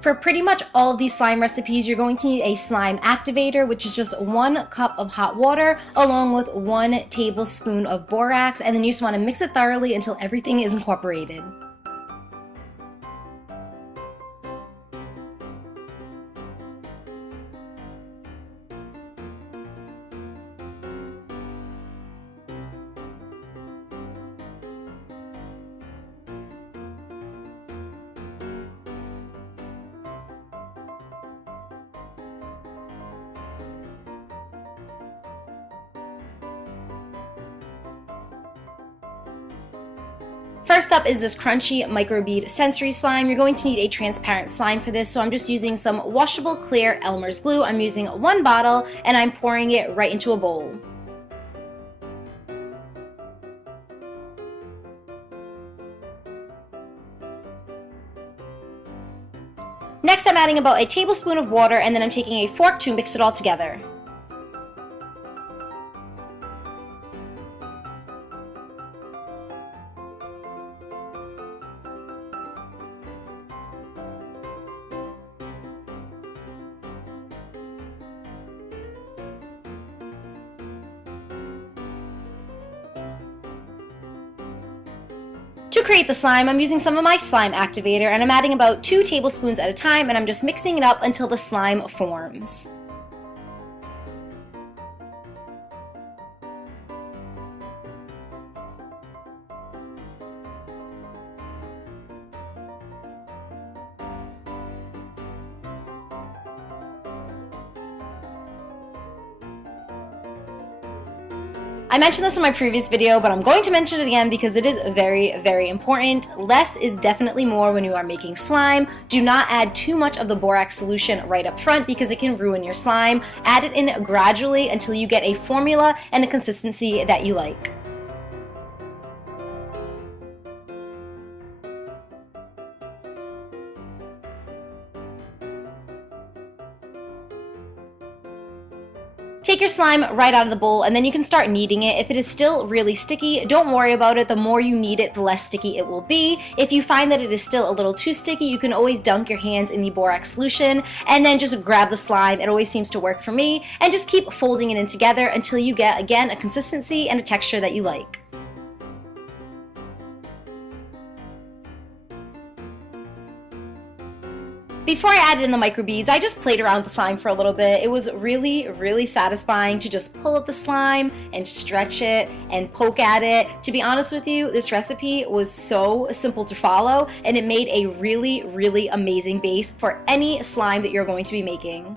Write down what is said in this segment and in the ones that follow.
For pretty much all of these slime recipes, you're going to need a slime activator, which is just 1 cup of hot water along with 1 tablespoon of borax, and then you just want to mix it thoroughly until everything is incorporated. First up is this crunchy microbead sensory slime. You're going to need a transparent slime for this, so I'm just using some washable clear Elmer's glue. I'm using 1 bottle and I'm pouring it right into a bowl. Next, I'm adding about a tablespoon of water and then I'm taking a fork to mix it all together. To create the slime, I'm using some of my slime activator and I'm adding about 2 tablespoons at a time and I'm just mixing it up until the slime forms. I mentioned this in my previous video, but I'm going to mention it again because it is very, very important. Less is definitely more when you are making slime. Do not add too much of the borax solution right up front because it can ruin your slime. Add it in gradually until you get a formula and a consistency that you like. Take your slime right out of the bowl and then you can start kneading it. If it is still really sticky, don't worry about it. The more you knead it, the less sticky it will be. If you find that it is still a little too sticky, you can always dunk your hands in the borax solution and then just grab the slime. It always seems to work for me. And just keep folding it in together until you get, again, a consistency and a texture that you like. Before I added in the microbeads, I just played around with the slime for a little bit. It was really, really satisfying to just pull up the slime and stretch it and poke at it. To be honest with you, this recipe was so simple to follow and it made a really, really amazing base for any slime that you're going to be making.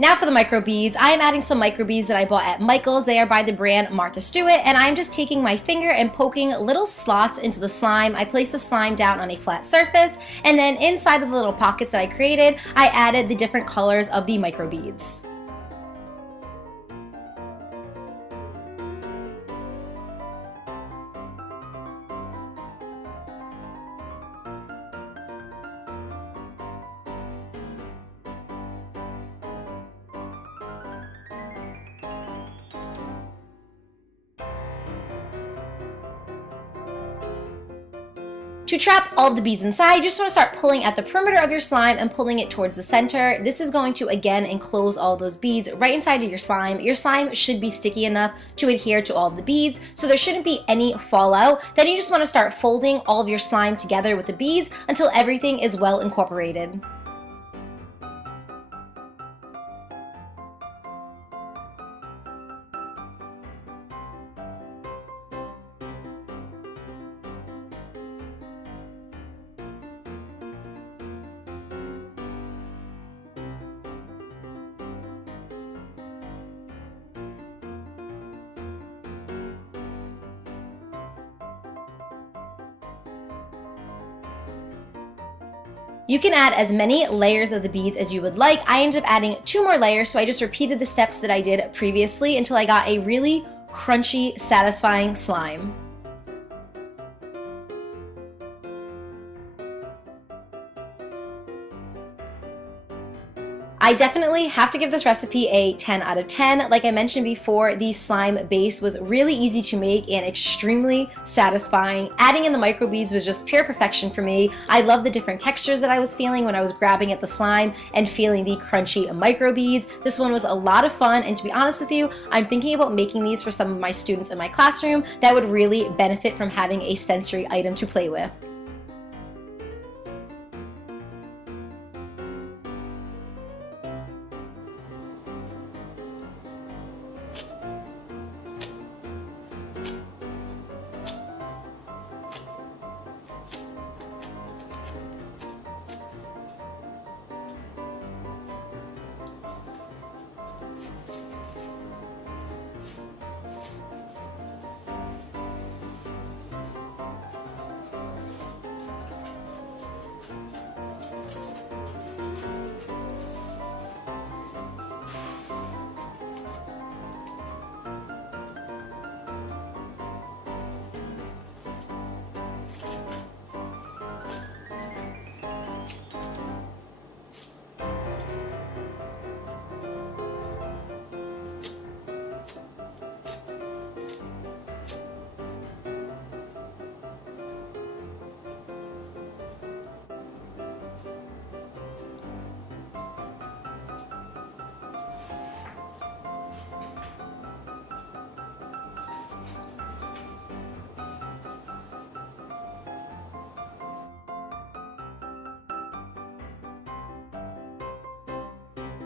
Now for the microbeads. I am adding some microbeads that I bought at Michael's. They are by the brand Martha Stewart, and I'm just taking my finger and poking little slots into the slime. I place the slime down on a flat surface, and then inside of the little pockets that I created, I added the different colors of the microbeads. To trap all of the beads inside, you just want to start pulling at the perimeter of your slime and pulling it towards the center. This is going to, again, enclose all those beads right inside of your slime. Your slime should be sticky enough to adhere to all of the beads, so there shouldn't be any fallout. Then you just want to start folding all of your slime together with the beads until everything is well incorporated. You can add as many layers of the beads as you would like. I ended up adding 2 more layers, so I just repeated the steps that I did previously until I got a really crunchy, satisfying slime. I definitely have to give this recipe a 10 out of 10. Like I mentioned before, the slime base was really easy to make and extremely satisfying. Adding in the microbeads was just pure perfection for me. I love the different textures that I was feeling when I was grabbing at the slime and feeling the crunchy microbeads. This one was a lot of fun, and to be honest with you, I'm thinking about making these for some of my students in my classroom that would really benefit from having a sensory item to play with.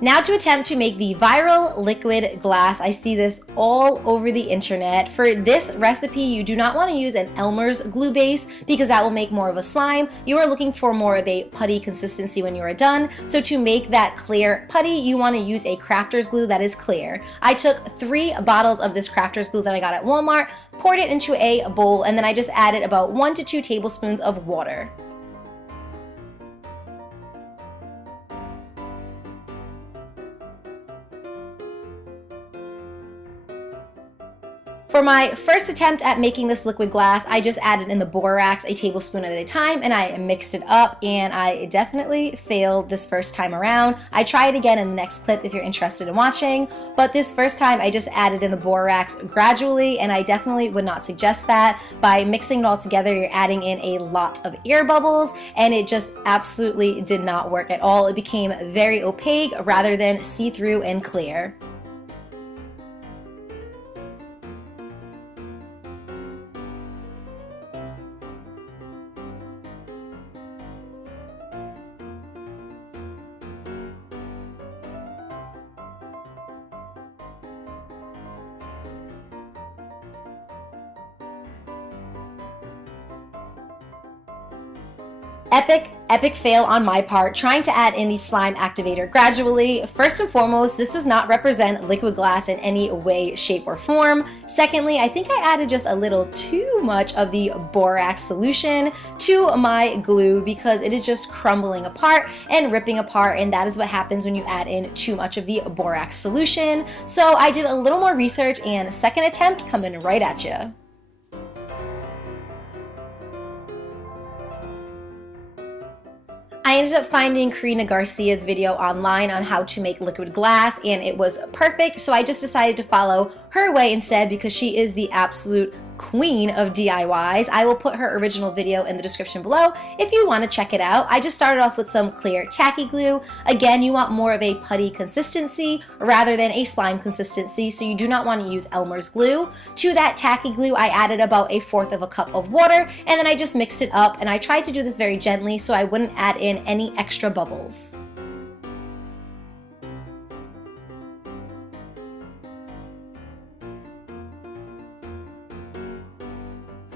Now to attempt to make the viral liquid glass. I see this all over the internet. For this recipe, you do not want to use an Elmer's glue base because that will make more of a slime. You are looking for more of a putty consistency when you are done. So to make that clear putty, you want to use a crafter's glue that is clear. I took 3 bottles of this crafter's glue that I got at Walmart, poured it into a bowl, and then I just added about 1 to 2 tablespoons of water. For my first attempt at making this liquid glass, I just added in the borax a tablespoon at a time and I mixed it up, and I definitely failed this first time around. I try it again in the next clip if you're interested in watching, but this first time I just added in the borax gradually, and I definitely would not suggest that. By mixing it all together, you're adding in a lot of air bubbles, and it just absolutely did not work at all. It became very opaque rather than see-through and clear. Epic fail on my part trying to add in the slime activator gradually. First and foremost, this does not represent liquid glass in any way, shape, or form. Secondly, I think I added just a little too much of the borax solution to my glue because it is just crumbling apart and ripping apart, and that is what happens when you add in too much of the borax solution. So I did a little more research, and second attempt coming right at you. I ended up finding KARINA GARCIA'S video online on how to make liquid glass, and it was perfect, so I just decided to follow her way instead because she is the absolute queen of DIYs. I will put her original video in the description below if you want to check it out. I just started off with some clear tacky glue. Again, you want more of a putty consistency rather than a slime consistency, so you do not want to use Elmer's glue. To that tacky glue, I added about 1/4 cup of water, and then I just mixed it up, and I tried to do this very gently so I wouldn't add in any extra bubbles.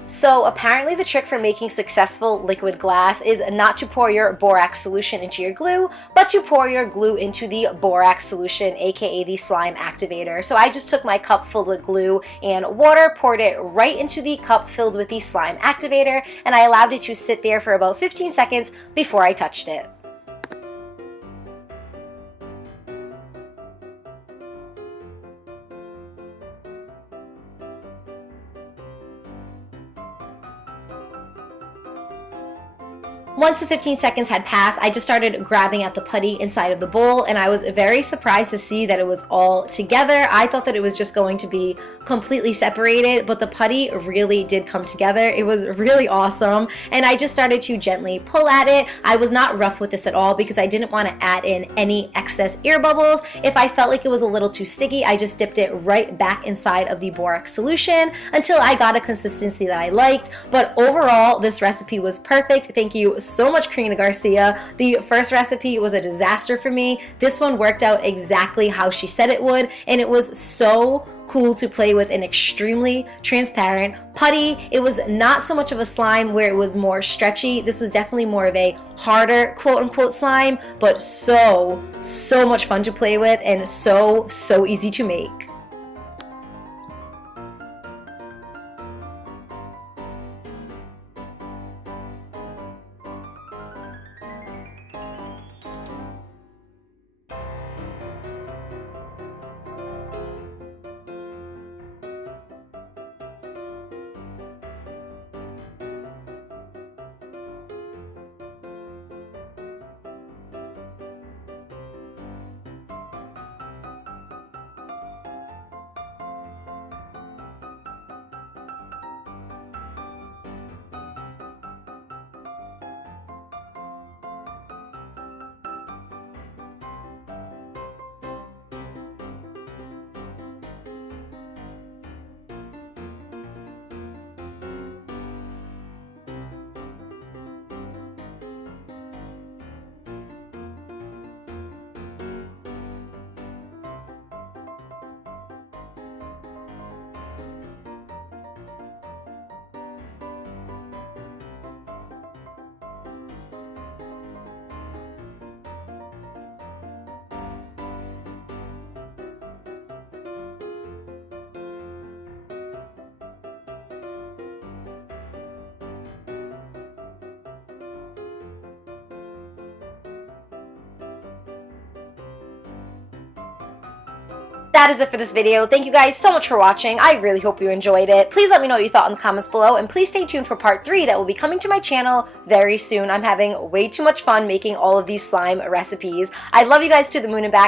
So apparently the trick for making successful liquid glass is not to pour your borax solution into your glue, but to pour your glue into the borax solution, aka the slime activator. So I just took my cup filled with glue and water, poured it right into the cup filled with the slime activator, and I allowed it to sit there for about 15 seconds before I touched it. Once the 15 seconds had passed, I just started grabbing at the putty inside of the bowl, and I was very surprised to see that it was all together. I thought that it was just going to be completely separated, but the putty really did come together. It was really awesome, and I just started to gently pull at it. I was not rough with this at all because I didn't want to add in any excess air bubbles. If I felt like it was a little too sticky, I just dipped it right back inside of the borax solution until I got a consistency that I liked. But overall, this recipe was perfect. Thank you so much, Karina Garcia. The first recipe was a disaster for me. This one worked out exactly how she said it would, and it was so cool to play with an extremely transparent putty. It was not so much of a slime where it was more stretchy. This was definitely more of a harder quote-unquote slime, but so much fun to play with and so easy to make. That is it for this video. Thank you guys so much for watching. I really hope you enjoyed it. Please let me know what you thought in the comments below, and please stay tuned for part 3 that will be coming to my channel very soon. I'm having way too much fun making all of these slime recipes. I love you guys to the moon and back.